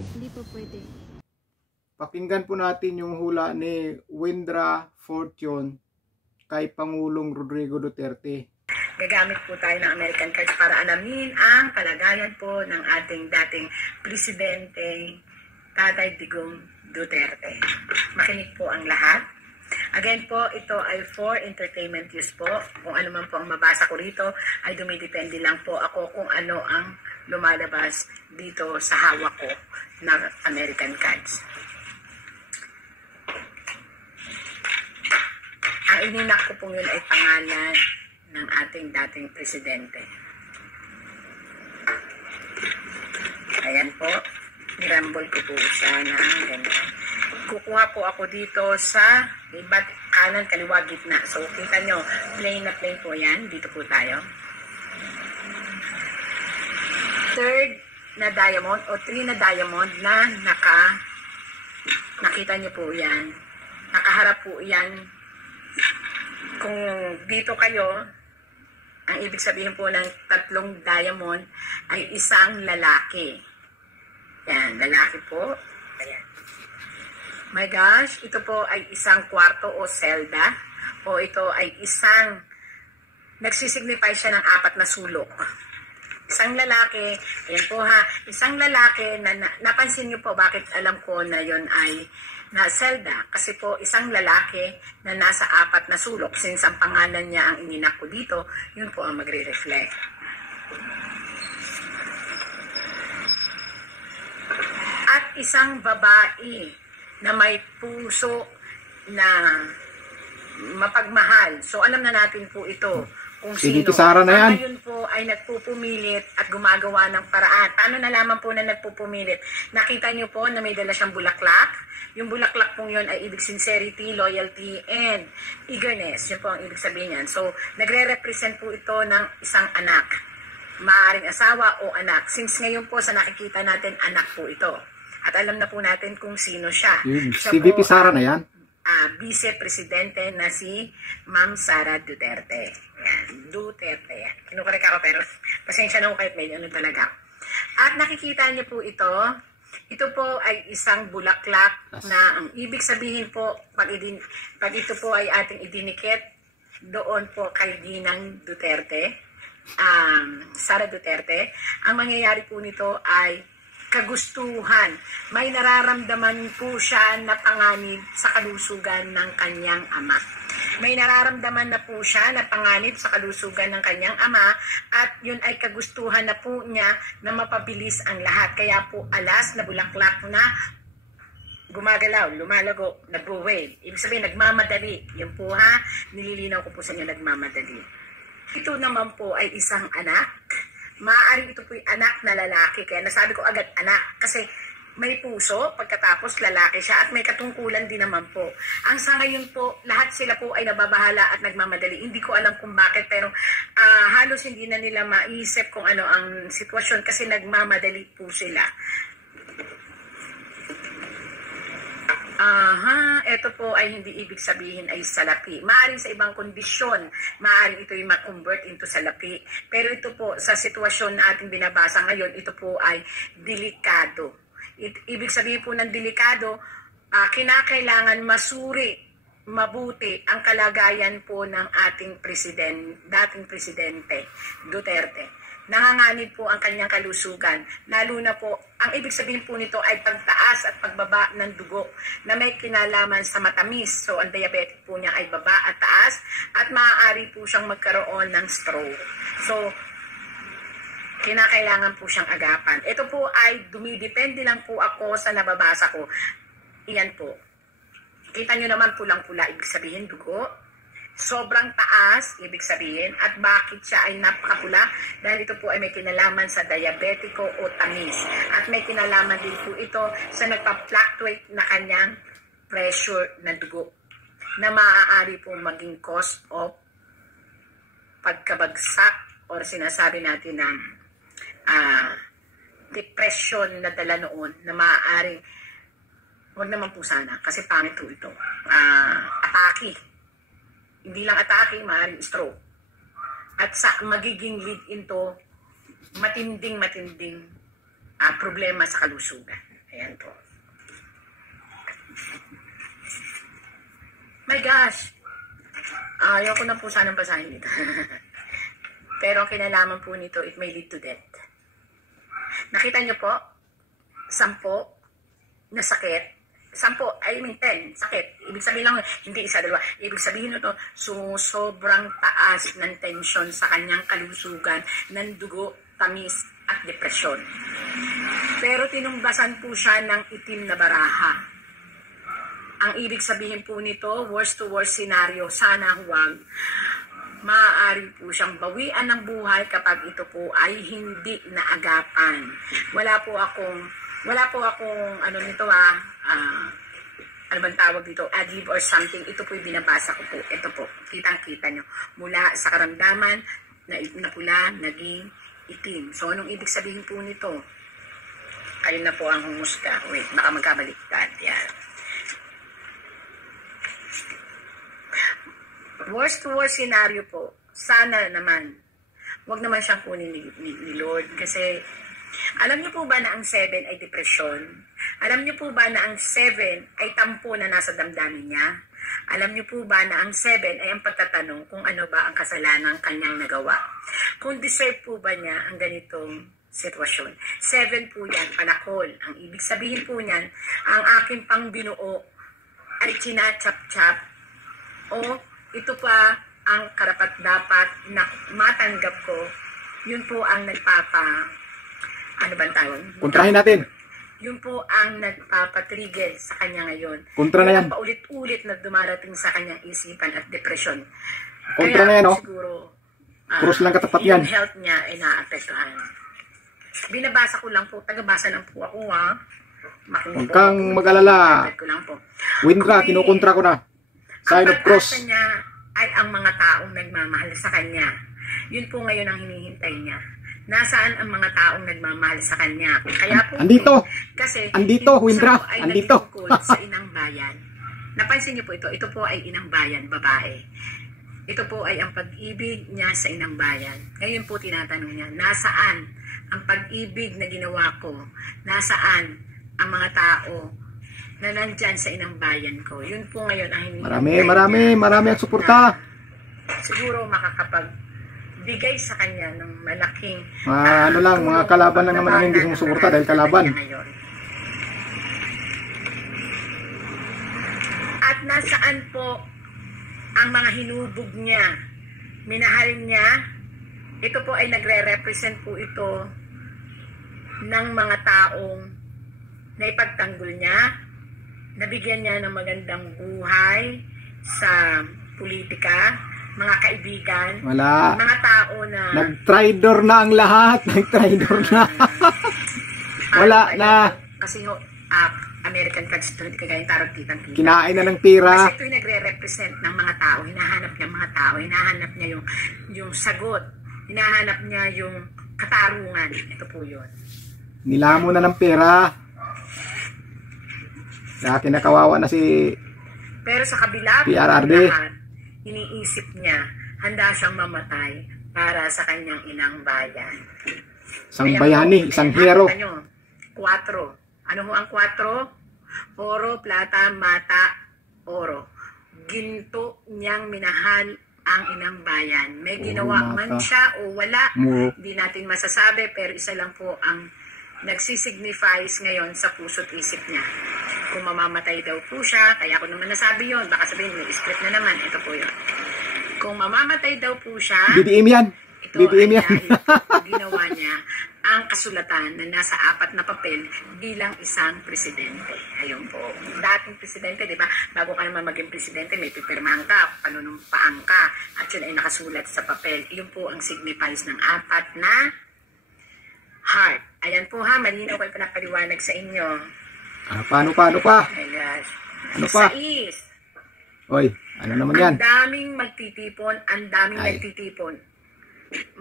Hindi po pwede. Pakinggan po natin yung hula ni Windra Fortune kay Pangulong Rodrigo Duterte. Gagamit po tayo ng American cards para alamin ang kalagayan po ng ating dating presidente, Tatay Digong Duterte. Makinig po ang lahat. Again po, ito ay for entertainment use po. Kung ano man po ang mabasa ko rito, ay dumidepende lang po ako kung ano ang lumalabas dito sa hawak ko ng American cards. Ang ininak ko pong yun ay pangalan ng ating dating presidente. Ayan po, nirambol ko po siya ng ganyan. Kukuha po ako dito sa iba't kanan, kaliwa, gitna. So, kita nyo, plain na plain po yan. Dito po tayo. Third na diamond o 3 na diamond na nakita nyo po yan. Nakaharap po yan. Kung dito kayo, ang ibig sabihin po ng 3 diamond ay isang lalaki. Yan, lalaki po. Ayan. My gosh, ito po ay isang kwarto o selda. O ito ay isang, nagsisignify siya ng 4 na sulok. Isang lalaki, ayan po ha, isang lalaki na napansin niyo po bakit alam ko na yon ay na selda. Kasi po isang lalaki na nasa 4 na sulok. Since ang pangalan niya ang ininak ko dito, yun po ang magre-reflect. At isang babae na may puso na mapagmahal. So alam na natin po ito kung sino. Sara na yan. Ngayon po ay nagpupumilit at gumagawa ng paraan. Paano nalaman po na nagpupumilit? Nakita niyo po na may dala siyang bulaklak. Yung bulaklak pong yun ay ibig sincerity, loyalty, and eagerness. Yun po ang ibig sabihin yan. So nagre-represent po ito ng isang anak. Maaaring asawa o anak. Since ngayon po sa nakikita natin, anak po ito. At alam na po natin kung sino siya. Si VP Sara na yan? Vice-Presidente na si Ma'am Sara Duterte. Yan, Duterte yan. Kinukorek ako pero pasensya na ko kahit may ano talaga. At nakikita niyo po ito. Ito po ay isang bulaklak na ang ibig sabihin po, pag ito po ay ating idinikit doon po kay Ginang Duterte, Sara Duterte, ang mangyayari po nito ay kagustuhan. May nararamdaman po siya na panganib sa kalusugan ng kanyang ama. May nararamdaman na po siya na panganib sa kalusugan ng kanyang ama at yun ay kagustuhan na po niya na mapabilis ang lahat. Kaya po alas na bulaklak na gumagalaw, lumalago, nag-wave. Ibig sabihin, nagmamadali. Yun po ha, nililinaw ko po sa inyo, nagmamadali. Ito naman po ay isang anak. Maaaring ito po yung anak na lalaki. Kaya nasabi ko agad anak. Kasi may puso, pagkatapos lalaki siya. At may katungkulan din naman po. Ang sa ngayon po, lahat sila po ay nababahala at nagmamadali. Hindi ko alam kung bakit. Pero halos hindi na nila maisip kung ano ang sitwasyon. Kasi nagmamadali po sila. Ito po ay hindi ibig sabihin ay salapi. Maaaring sa ibang kondisyon, maaaring ito ay ma-convert into salapi. Pero ito po, sa sitwasyon na ating binabasa ngayon, ito po ay delikado. Ibig sabihin po ng delikado, kinakailangan masuri, mabuti ang kalagayan po ng ating dating presidente, Duterte. Nanganganib po ang kanyang kalusugan. Lalo na po, ang ibig sabihin po nito ay pagtaas at pagbaba ng dugo na may kinalaman sa matamis. So, ang diabetic po niya ay baba at taas at maaari po siyang magkaroon ng stroke. So, kinakailangan po siyang agapan. Ito po ay dumidepende lang po ako sa nababasa ko. Iyan po. Kita nyo naman pulang-pula, ibig sabihin dugo. Sobrang taas, ibig sabihin, at bakit siya ay napakapula? Dahil ito po ay may kinalaman sa diabetiko o tamis. At may kinalaman din po ito sa nagpa-fluctuate na kanyang pressure na dugo na maaari po maging cause of pagkabagsak or sinasabi natin na depression na dala noon na maaaring, wag naman po sana, kasi pangit po ito, atake. Hindi lang atake, maaaring stroke. At sa magiging lead into matinding problema sa kalusugan. Ayan. My gosh! Ayaw ko na po sanang basahin ito. Pero ang kinalaman po nito, it may lead to death. Nakita niyo po? 10 na sakit. 10 sakit. Ibig sabihin lang, hindi isa, dalawa. Ibig sabihin nito, sobrang taas ng tensyon sa kanyang kalusugan, ng dugo, tamis, at depresyon. Pero tinumbasan po siya ng itim na baraha. Ang ibig sabihin po nito, worst to worst scenario, sana huwag. Maaari po siyang bawian ng buhay kapag ito po ay hindi naagapan. Wala po akong ano nito ano bang tawag dito, adlib or something. Ito po yung binabasa ko po. Ito po, kitang-kita nyo. Mula sa karamdaman na pula, naging itim. So, anong ibig sabihin po nito? Kayo na po ang humusga. Wait, baka magkabaliktad. Yan. Worst to worst scenario po, sana naman, wag naman siyang kunin ni Lord. Kasi, alam niyo po ba na ang 7 ay depression? Alam niyo po ba na ang 7 ay tampo na nasa damdamin niya? Alam niyo po ba na ang 7 ay ang pagtatanong kung ano ba ang kasalanan kanyang nagawa? Kung deserve po ba niya ang ganitong sitwasyon? 7 po yan, panakol. Ang ibig sabihin po niyan, ang aking pangbinuo ay chinachap-chap o ito pa ang karapat-dapat na matanggap ko. Yun po ang ano bang tawag? Kontrahin natin. Yun po ang nagpapatrigger sa kanya ngayon. Kontra na yan. Paulit-ulit na dumarating sa kanyang isipan at depresyon. Kontra na yan, no? Siguro, Cross lang katapat yan. yung health niya ay naapektuhan. Binabasa ko lang po, tagabasa lang po ako, ha? Huwag kang mag-alala. Windra, kinukontra ko na. Sign of cross. Ang pag-asa niya ay ang mga taong nagmamahal sa kanya. Yun po ngayon ang hinihintay niya. Nasaan ang mga taong nagmamahal sa kanya? Kaya po, andito. Kasi andito, Windra. Ay andito. sa inang bayan. Napansin niyo po ito. Ito po ay inang bayan, babae. Ito po ay ang pag-ibig niya sa inang bayan. Ngayon po tinatanong niya, nasaan ang pag-ibig na ginawa ko? Nasaan ang mga tao na nandyan sa inang bayan ko? Yun po ngayon ang hinihintay. Marami ang suporta. Siguro makakapagbigay sa kanya ng malaking mga kalaban lang naman ang hindi sumusuporta dahil kalaban. At nasaan po ang mga hinubog niya, minahal niya? Ito po ay nagre-represent po ito ng mga taong naipagtanggol niya, nabigyan niya ng magandang buhay sa politika, mga kaibigan, mga tao na nag-tridor na ang lahat, nag-tridor na. Wala na. Kasi American Constitution, kagaya tarot kitang-kita. Kinain na ng pira. Kasi ito'y nagre-represent ng mga tao, hinahanap niya mga tao, hinahanap niya yung sagot, hinahanap niya yung katarungan. Ito po yun. Nilamo na ng pera. Kaya kinakawawa na si pero sa kabila po PRRD. lahat, iniisip niya, handa siyang mamatay para sa kanyang inang bayan. Isang bayani, isang hero. 4. Ano ho ang 4? Oro, plata, mata, oro. Ginto niyang minahal ang inang bayan. May ginawa man siya o wala, hindi natin masasabi, pero isa lang po ang nagsisignifies ngayon sa puso't isip niya. Kung mamamatay daw po siya, kaya ako naman nasabi yun, baka sabihin may script na naman, ito po yun. Kung mamamatay daw po siya, BBM yan. Ito BBM yan. Ginawa niya ang kasulatan na nasa 4 na papel bilang isang presidente. Ayun po. Dating presidente, di ba? Bago ka naman maging presidente, may pipirmahan ka, panunumpaan ka, at yun ay nakasulat sa papel. Yun po ang signifies ng 4 na heart. Ayan po ha, malinaw ko yung pinapaliwanag sa inyo. Paano pa? Oh my gosh. Ano pa? 6. Oy, ano naman yan? Ang daming magtitipon, ang daming nagtitipon.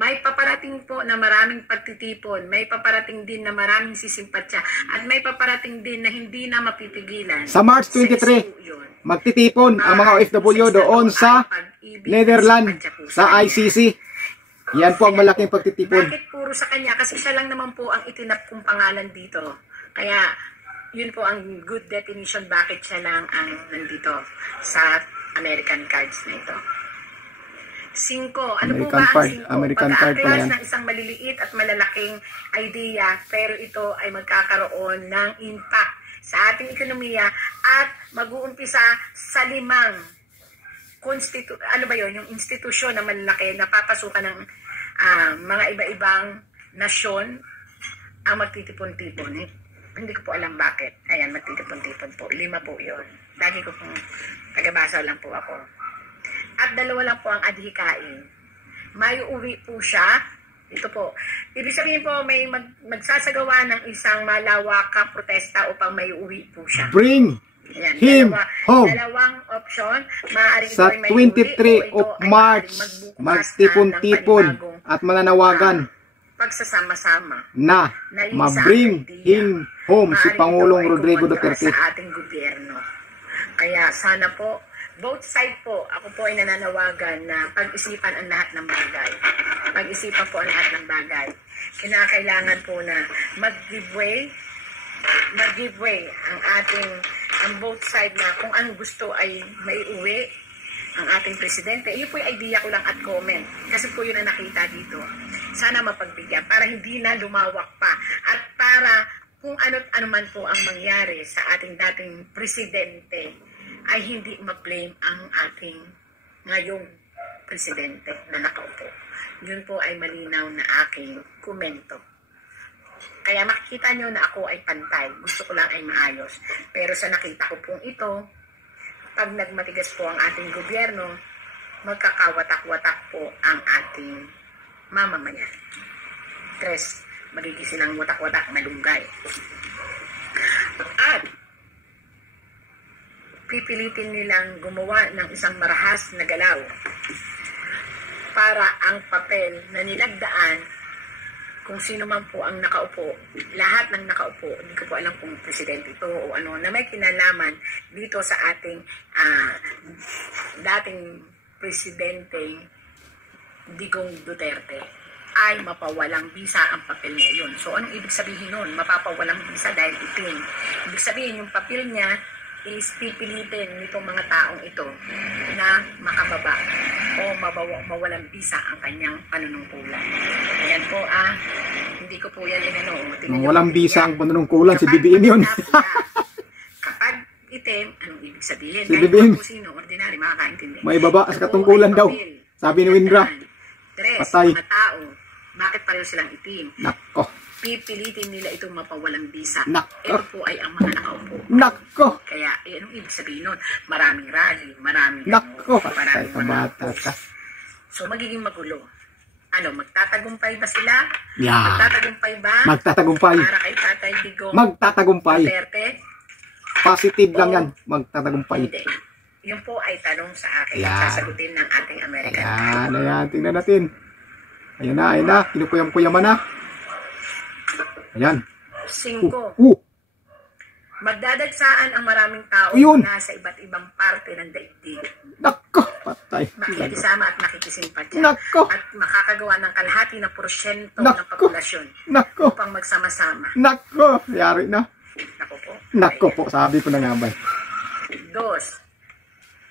May paparating po na maraming pagtitipon, may paparating din na maraming sisimpatya, at may paparating din na hindi na mapipigilan. Sa March 23, magtitipon ang mga OFW doon sa Netherlands, sa ICC. Yan po ang malaking pagtitipon. Bakit puro sa kanya? Kasi siya lang naman po ang itinap kong pangalan dito. Kaya, yun po ang good definition bakit siya lang ang nandito sa American cards na ito. 5. Ano po American ba card, ang 5? American card pala Pag-a-class yan. ng isang maliliit at malalaking idea, pero ito ay magkakaroon ng impact sa ating ekonomiya at mag-uumpisa sa 5 yung institusyon na malaki na papasukan ng mga iba-ibang nasyon ang magtitipon-tipon. Hindi ko po alam bakit. Ayan, magtitipon-tipon po. 5 po yun. Lagi ko pong tagabasa lang po ako. At 2 lang po ang adhikain. May uwi po siya. Ito po. Ibig sabihin po, may magsasagawa ng isang malawakang protesta upang may uwi po siya. Bring Ayan, him home. Dalawang option. Maaaring Sa ito ay may uwi 23 o ito of ay March, maaaring magbukas magtipon-tipon na ng panibagong, at mananawagan pagsasama-sama na na yung ma-bring isang idea. him home si Maaaring Pangulong ito ay Rodrigo kumontra Duterte. sa ating gobyerno. Kaya sana po, both side po, ako po ay nananawagan na pag-isipan ang lahat ng bagay. Pag-isipan po ang lahat ng bagay. Kinakailangan po na mag-give way ang both side na kung anong gusto ay may uwi ang ating presidente. Iyon po yung idea ko lang at comment. Kasi po yun ang nakita dito. Sana mapagbigyan para hindi na lumawak pa. At para kung ano man po ang mangyari sa ating dating presidente ay hindi ma-blame ang ating ngayong presidente na nakaupo. Yun po ay malinaw na aking komento. Kaya makikita nyo na ako ay pantay. Gusto ko lang ay maayos. Pero sa nakita ko pong ito, pag nagmatigas po ang ating gobyerno, magkakawatak-watak po ang ating mamamayan. Tres, magiging silang watak-watak na lunggay. At pipilitin nilang gumawa ng isang marahas na galaw para ang papel na nilagdaan kung sino man po ang nakaupo, lahat ng nakaupo, hindi ko po alam kung presidente ito o ano, na may kinalaman dito sa ating dating presidente Digong Duterte ay mapawalang bisa ang papel niya yun. So anong ibig sabihin nun? Mapapawalang bisa dahil itim. Ibig sabihin yung papel niya is pipilitin nitong mga taong ito na makababa o mawalang bisa ang kanyang panunungkulan. Ayan po hindi ko po yan Walang bisa ang panunungkulan, si BBM yun. Kapag itim, anong ibig sabihin? Si BBM. Sino, ordinary, makakaintindi. May baba sa katungkulan daw. Sabi ni Windra. Patay. Mga tao, bakit pareho silang itim? Nako. Pipilitin nila itong mapawalang bisa. Nako. Ito po ay ang mga nakaupo. Nako. Kaya, anong ibig sabihin nun? Maraming rally, maraming Nako. Patay ka bata ka. So, magiging magulo. Ano, magtatagumpay ba sila? Yeah. Magtatagumpay ba? Magtatagumpay. Para kay Tatay Digong Magtatagumpay. Duterte? Positive lang yan. Magtatagumpay. Hindi. Yun po ay tanong sa akin. Yan. Sasagutin ng ating American. Ayan. Tingnan natin. Ayan na. Kinukuyam-kuyaman na. Ayan. 5. Magdadagsaan ang maraming tao na sa iba't ibang parte ng daigdig. Nako, patay. Makikisama at makikisimpatya. Nako. At makakagawa ng kalahati na porsyento ng populasyon Nako. upang magsama-sama. Nako, yari na. Nako po. Nako po, sabi ko na nga ba. 2.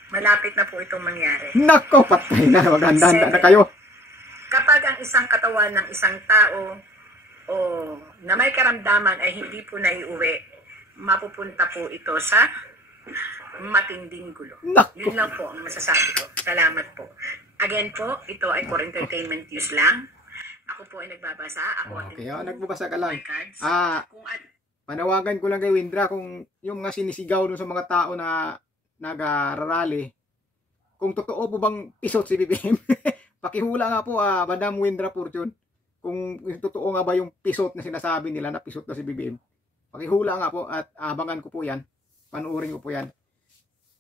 Malapit na po itong mangyari. Nako, patay na. Maghanda-handa na kayo. Kapag ang isang katawan ng isang tao o na may karamdaman ay hindi po naiuwi, mapupunta po ito sa matinding gulo. Nako. Yun lang po ang masasabi ko. Salamat po. Again po, ito ay for entertainment use lang. Ako po ay nagbabasa. Okay, nagbabasa ka lang. Cards. Panawagan ko lang kay Windra kung yung mga sinisigaw dun sa mga tao na nag-rally, kung totoo po bang pisot si BBM. Pakihula nga po, Madam Windra Fortune, kung totoo nga ba yung pisot na sinasabi nila na pisot na si BBM. Pakihula nga po at abangan ko po yan. Panuorin ko po yan.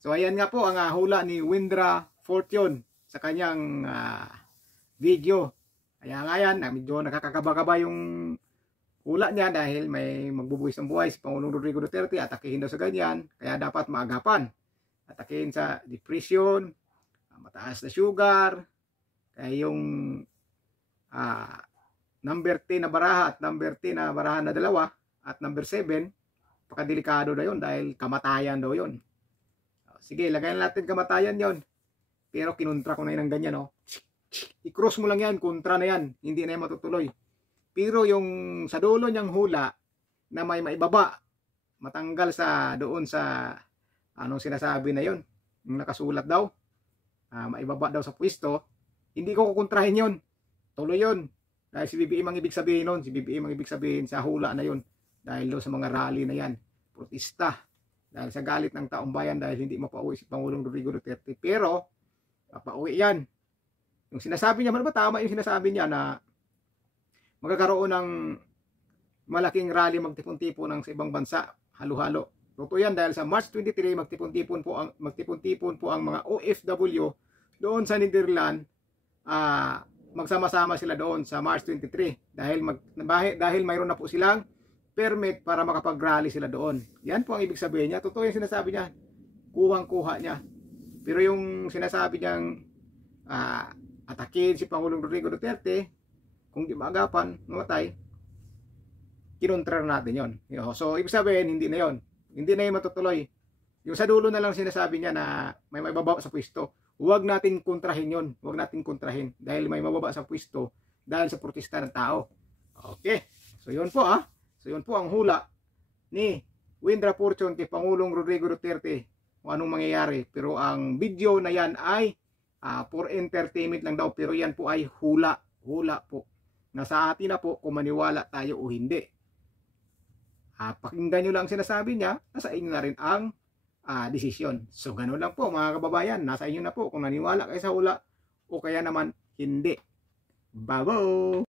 So ayan nga po ang hula ni Windra Fortune sa kanyang video. Kaya nga yan, medyo nakakakaba-kaba yung hula niya dahil may magbubuhis ng buhay si Pangulong Rodrigo Duterte, atakihin daw sa ganyan. Kaya dapat maagapan. Atakihin sa depression, mataas na sugar, kaya yung number 10 na baraha at number 10 na baraha na dalawa at number 7, pakadelikado na yun dahil kamatayan daw yun. Sige, lagayan natin kamatayan yon. Pero kinontra ko na yun ng ganyan, oh. I-cross mo lang yan, kontra na yan. Hindi na yan matutuloy. Pero yung sa dulo niyang hula na may maibaba, matanggal sa doon sa anong sinasabi na yon, yung nakasulat daw, maibaba daw sa pwesto, hindi ko kukontrahin yon. Tuloy yon. Dahil si BBM ang ibig sabihin nun. Si BBM ang ibig sabihin sa hula na yon. Dahil doon sa mga rally na yan. Protesta. Dahil sa galit ng taong bayan dahil hindi mapauwi si Pangulong Rodrigo Duterte. Pero, papauwi yan. Yung sinasabi niya, ba tama yung sinasabi niya na magkakaroon ng malaking rally magtipon-tipon sa ibang bansa, halo-halo. Totoo yan dahil sa March 23 magtipon-tipon po ang mga OFW doon sa Netherlands. Magsama-sama sila doon sa March 23 dahil mayroon na po silang permit para makapag-rally sila doon. Yan po ang ibig sabihin niya. Totoo yung sinasabi niya. Kuhang-kuha niya. Pero yung sinasabi niyang atakin si Pangulong Rodrigo Duterte, kung di maagapan, mamatay, kinontra natin yon. So, ibig sabihin, hindi na yon. Hindi na yung matutuloy. Yung sa dulo na lang sinasabi niya na may mababa sa pwesto. Huwag natin kontrahin yon. Huwag natin kontrahin. Dahil may mababa sa pwesto dahil sa protesta ng tao. Okay. So, yun po So, yun po ang hula ni Windra Fortune kay Pangulong Rodrigo Duterte kung anong mangyayari. Pero ang video na yan ay for entertainment lang daw, pero yan po ay hula po. Nasa atin na po kung maniwala tayo o hindi. Pakinggan nyo lang sinasabi niya, nasa inyo na rin ang desisyon. So ganoon lang po mga kababayan, nasa inyo na po kung naniwala kayo sa hula o kaya naman hindi. Babo!